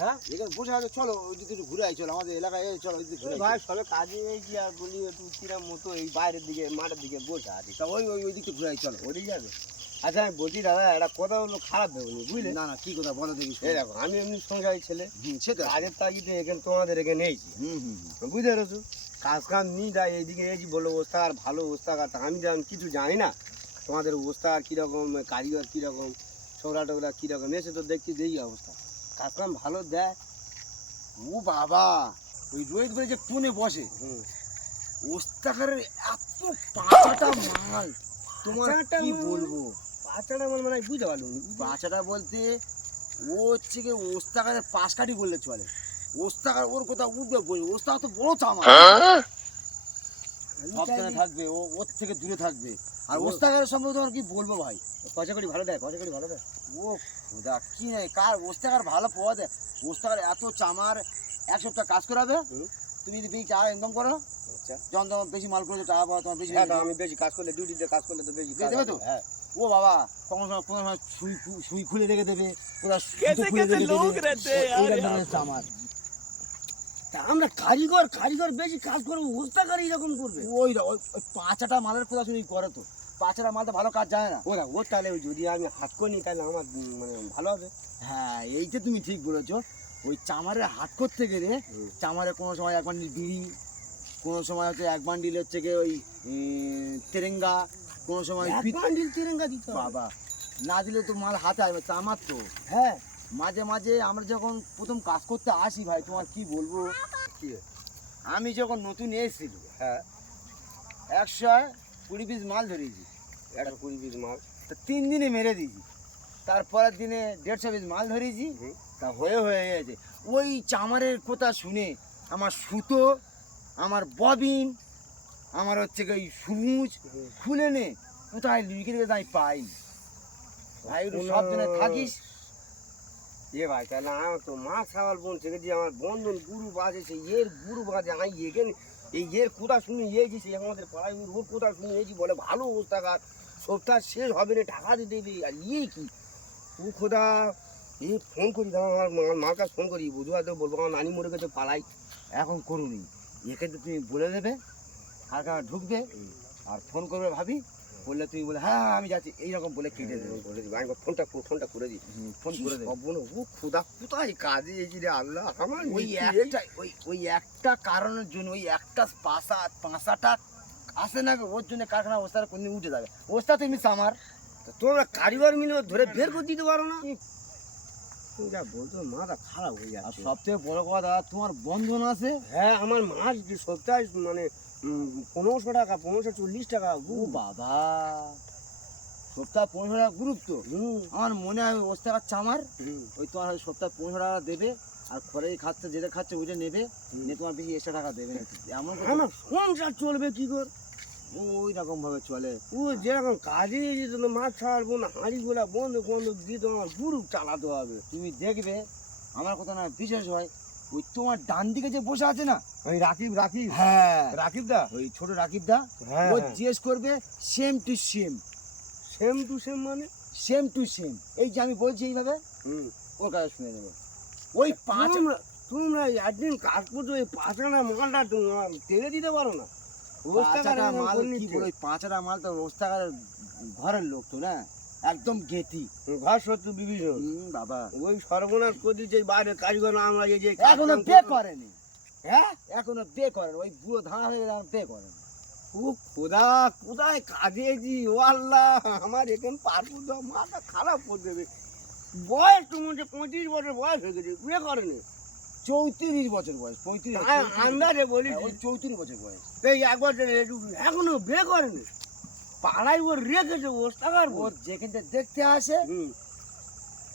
হ্যাঁ? এখানে বসে আছে চলো ওই দিকে একটু ঘুরে আই চলো আমাদের এলাকায় এই চলো ওই দিকে ঘুরে ভাই সবে কাজে এসেছি আর বলি একটু কিরাম মতো এই বাইরের দিকে মাঠের দিকে বসে আছি। তা ওই ওই ওই দিকে ঘুরে আই চলো ওরই যাবে। আচ্ছা আমি বলছি দাদা একটা কথা হলো খারাপ বুঝলে? না না কি কথা বলো দেখি এই দেখো আমি এমনি সংসারী ছেলে। কাজের তাগিদে এখানে তোমাদের এখানে এসেছি। হুম হুম হুম। বুঝতে পেরেছ? কাজ কাম নি তাই এইদিকে এসেছি বলল অবস্থা আর ভালো অবস্থা আমি যেমন কিছু জানি না। তোমাদের অবস্থা আর কীরকম কারিগর কীরকম ছোকরা টোকরা কীরকম এসে তো দেখছি দেখি অবস্থা। কাজ কাম ভালো দেয় ও বাবা ওই রোহিত ভাই যে কোণে বসে। ওস্তাকারের এত পাঁচাটা মাল। তোমার কি বলব? বাচ্চাটা আমার মানে বুঝতে পারল বাচ্চাটা বলতে ও হচ্ছে কি ওস্তাকারের পাশ কাটি বললে চলে। ওস্তাকার ওর কোথাও উঠবে বই ওস্তাকার তো বড় চামা সবখানে থাকবে ও ওর থেকে দূরে থাকবে। আর ওস্তাকারের সম্পর্কে তোমার কি বলব ভাই? পয়সা করি ভালো দেয় পয়সা করি ভালো দেয় ও খোদা কি নেই কার ওস্তাকার ভালো পাওয়া যায় ওস্তাকার এত চামার? এক সপ্তাহ কাজ করাবে? তুমি যদি বেশি টাকা ইনকাম করো আচ্ছা। যখন তোমার বেশি মাল করেছ টাকা পাওয়া তোমার বেশি হ্যাঁ, আমি বেশি কাজ করলে ডিউটিতে কাজ করলে তো বেশি দেবে তো? হ্যাঁ। ও বাবা কখন সময় কোনো সময় সুই সুই খুলে রেখে দেবে ওরা চামার। তা আমরা কারিগর কারিগর বেশি কাজ করব ওস্তাকার এরকম করবে? ওই পাঁচাটা মালের কোথাও সুই করে তো। পাঁচাটা মাল তো ভালো কাজ যায় না। ওরা ও তাহলে যদি আমি হাত করে নিই তাহলে আমার মানে ভালো হবে। হ্যাঁ এই এইটা তুমি ঠিক বলেছ ওই চামারে হাত করতে গেলে। চামারে কোনো সময় এক বান্ডিল বিড়ি কোনো সময় হচ্ছে এক বান্ডিল হচ্ছে গিয়ে ওই তেরেঙ্গা কোনো সময় বান্ডিল তিরঙ্গা দিতে বাবা না দিলে তো মাল হাতে আসবে চামার তো। হ্যাঁ। মাঝে মাঝে আমরা যখন প্রথম কাজ করতে আসি ভাই তোমার কি বলব? কি? আমি যখন নতুন এসেছিল হ্যাঁ। একশো কুড়ি পিস মাল ধরিয়েছি। একশো কুড়ি পিস মাল। তা তিন দিনে মেরে দিয়েছি। তারপরের দিনে দেড়শো পিস মাল ধরিয়েছি। তা হয়ে হয়ে গেছে। ওই চামারের কথা শুনে আমার সুতো আমার ববিন আমার হচ্ছে ওই সুমুচ খুলে নে কোথায় লুকিয়ে রেখেছে আমি পাই ভাই একটু সাবধানে থাকিস? এ ভাই তাহলে আমার তো মাছ খাওয়ার বোন যে আমার বন্ধন গুরু বাজে সে এর গুরু বাজে আমি এখানে এই এর কোথা শুনে এসেছি আমাদের পাড়ায় ওর কোথা শুনে এসেছি বলে? ভালো অবস্থাকার সবটা শেষ হবে না টাকা দিতে দেবে। আর ইয়ে কি? ও খোদা এ ফোন করি আমার মা- মার কাছে ফোন করি বুধবার তো বলব আমার নানি মরে গেছে পালাই এখন করুনি একে তো তুমি বলে দেবে আর ঢুকবে আর ফোন করবে ভাবি বললে তুমি বলে হ্যাঁ হ্যাঁ, আমি যাচ্ছি। এইরকম বলে কেটে দেবে। করে দিবি। আমি ফোনটা ফোনটা করে দিই ফোন করে দেবো। সব ও খুদা কোথায় কাজে এই রে আল্লাহ? আমার ওই একটা ওই ওই একটা কারণের জন্য ওই একটা পাশা পাঁচাটা আসে না ওর জন্য কারখানা অবস্থাটা কোনদিন উঠে যাবে। অবস্থা তুমি সামার তোমরা কারিগর মিলে ধরে বের করে দিতে পারো না? তুমি যা বলছো মাথা খারাপ হয়ে আর যাচ্ছে সবথেকে বড় কথা তোমার বন্ধন আছে? হ্যাঁ আমার যে সপ্তাহে মানে পনেরোশো টাকা পনেরোশো চল্লিশ টাকা ও গু বাবা সপ্তাহ পনেরো টাকা গ্রুপ তো হুম। আমার মনে হয় চামার হুম। ওই তোমার সপ্তাহ পনেরো টাকা দেবে আর খরে খাচ্ছে যেটা খাচ্ছে ওইটা নেবে। নিয়ে তোমার বেশি এক্সট্রা টাকা দেবে না এমন আমার সংসার চলবে কি করে? ওই রকম ভাবে চলে। ও যেরকম কাজে যেত না মাছ ছাড়বো না হাঁড়ি গোলা বন্ধ বন্ধ দিয়ে তো আমার গুরু চালাতে হবে। তুমি দেখবে আমার কথা না বিশেষ হয় ওই তোমার ডান দিকে যে বসে আছে না ওই রাকিব রাকিব? হ্যাঁ। রাকিব দা? ওই ছোট রাকিব দা হ্যাঁ। ও জিজ্ঞেস করবে same to same same to same মানে? সেম টু সেম এই যে আমি বলছি এইভাবে হুম। ওর কাছে শুনে নেবে। ওই পাঁচ তোমরা তোমরা একদিন কাজ করছ এই পাঁচানা মালটা তোমরা টেনে দিতে পারো না। পাঁচাটা মাল কি নিচ্ছে। পাঁচাটা মাল তো রোস্তাকার ঘরের লোক তো না একদম গেতি ঘর সত্য বিভীষণ। বাবা। ওই সর্বনাশ করে দিচ্ছে বাইরে কারিগর আমরা এই যে এখনও বে করেনি। হ্যাঁ? এখনও বে করেন। ওই বুড়ো ধাঁড়া হয়ে গেলে বে করেন। ও খোদা কোথায় কাজে জি ও আল্লাহ আমার এখানে পারব মাথা খারাপ করে দেবে। বয়স তো মনে হচ্ছে পঁয়ত্রিশ বছর বয়স হয়ে গেছে বিয়ে করেনি। চৌত্রিশ বছর বয়স পঁয়ত্রিশ আন্দাজে বলি হ্যাঁ, ওই চৌত্রিশ বছর বয়স। এই একবার এখনও বিয়ে করেনি। পাড়ায় ওর রেখেছে ওস্তাকার ও যেখান থেকে দেখতে আসে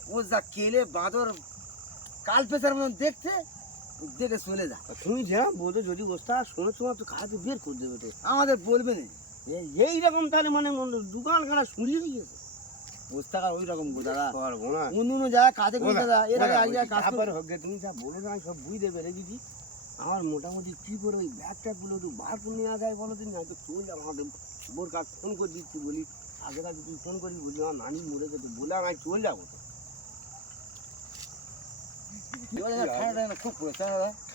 ও যা কেলে বাঁদর কাল পেশার মতন দেখতে দেখে চলে যায় তুমি যেরকম বলছো যদি ওস্তাদ শোনো তোমার তো খাতে বের করে দেবে আমাদের বলবে না। এই- এইরকম তাহলে মানে মনে- দোকান খানা শুনিয়ে দিয়েছে। ওস্তাকার ওই রকম গো দাদা। পারব না। অন্য অন্য জায়গায় কাজে করে দাদা এর আগে আগে কাজ যা করে হোক তুমি যা বলো না সব বুঝতে পেরে আমার মোটামুটি কি করে ওই ব্যাগটা গুলো একটু বার করে নেওয়া যায় বলো দিন হয়তো চলে আমাদের বোর কাজ ফোন করে দিচ্ছি বলি। আগে কাছে তুই ফোন করি বলি আমার নানি মরে গেছে বলে আমি চলে যাব তো।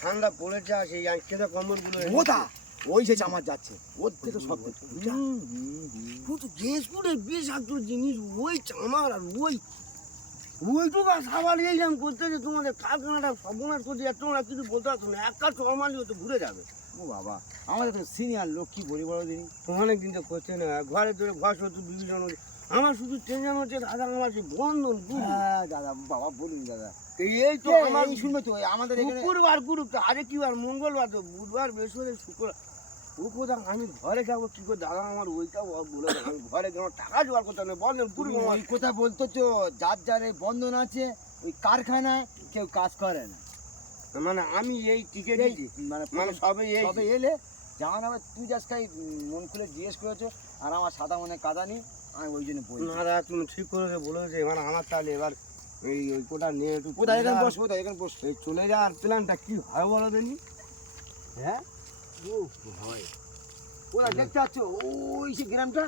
ঠান্ডা পড়েছে আর সেই কেঁদে কম্বলগুলো ওই যে চামার যাচ্ছে ওর থেকে সব কিন্তু গেসপুরের বিষাক্ত জিনিস ওই চামার আর ওই। ওইটুকু সাবাল এইলাম করতে যে তোমাদের কারখানাটা সর্বনাশ করছে এত না কিছু বলতে পারছ না এক কাজ চরমালি হতে ঘুরে যাবে। ও বাবা আমাদের তো সিনিয়র লোক কি বলি বড় দিনই অনেক দিন তো করছে না ঘরে ধরে ঘর হতো বিভিন্ন আমার শুধু টেনশন হচ্ছে দাদা আমার সেই বন্ধন হ্যাঁ দাদা বাবা বলুন দাদা। এই তো আমার শুনবে তো আমাদের শুক্রবার গুরু আরে কি বার মঙ্গলবার তো বুধবার বৃহস্পতি শুক্রবার। ও কোথাও আমি ঘরে যাব কি করে দাদা আমার ওইটা বলে আমি ঘরে গেলাম টাকা জোগাড় করতে হবে গুরু ওই কথা বলতো তো যার যার এই বন্ধন আছে ওই কারখানায় কেউ কাজ করে না। মানে আমি এই টিকে মানে মানে সবে এই তবে এলে যেমন আবার তুই যাস খাই মন খুলে জিজ্ঞেস করেছ আর আমার সাদা মনে কাদা নি আমি ওই জন্য বলছি। না দাদা তুমি ঠিক করেছে বলেছে এবার আমার তাহলে এবার এই ওই কোটা নিয়ে একটু কোথায়? এখানে চলে বস কোথায়? এখানে বস। চলে যাওয়ার প্ল্যানটা কি হয় বলো দেনি হ্যাঁ। ওরা দেখতে পাচ্ছ ওই সে গ্রামটা?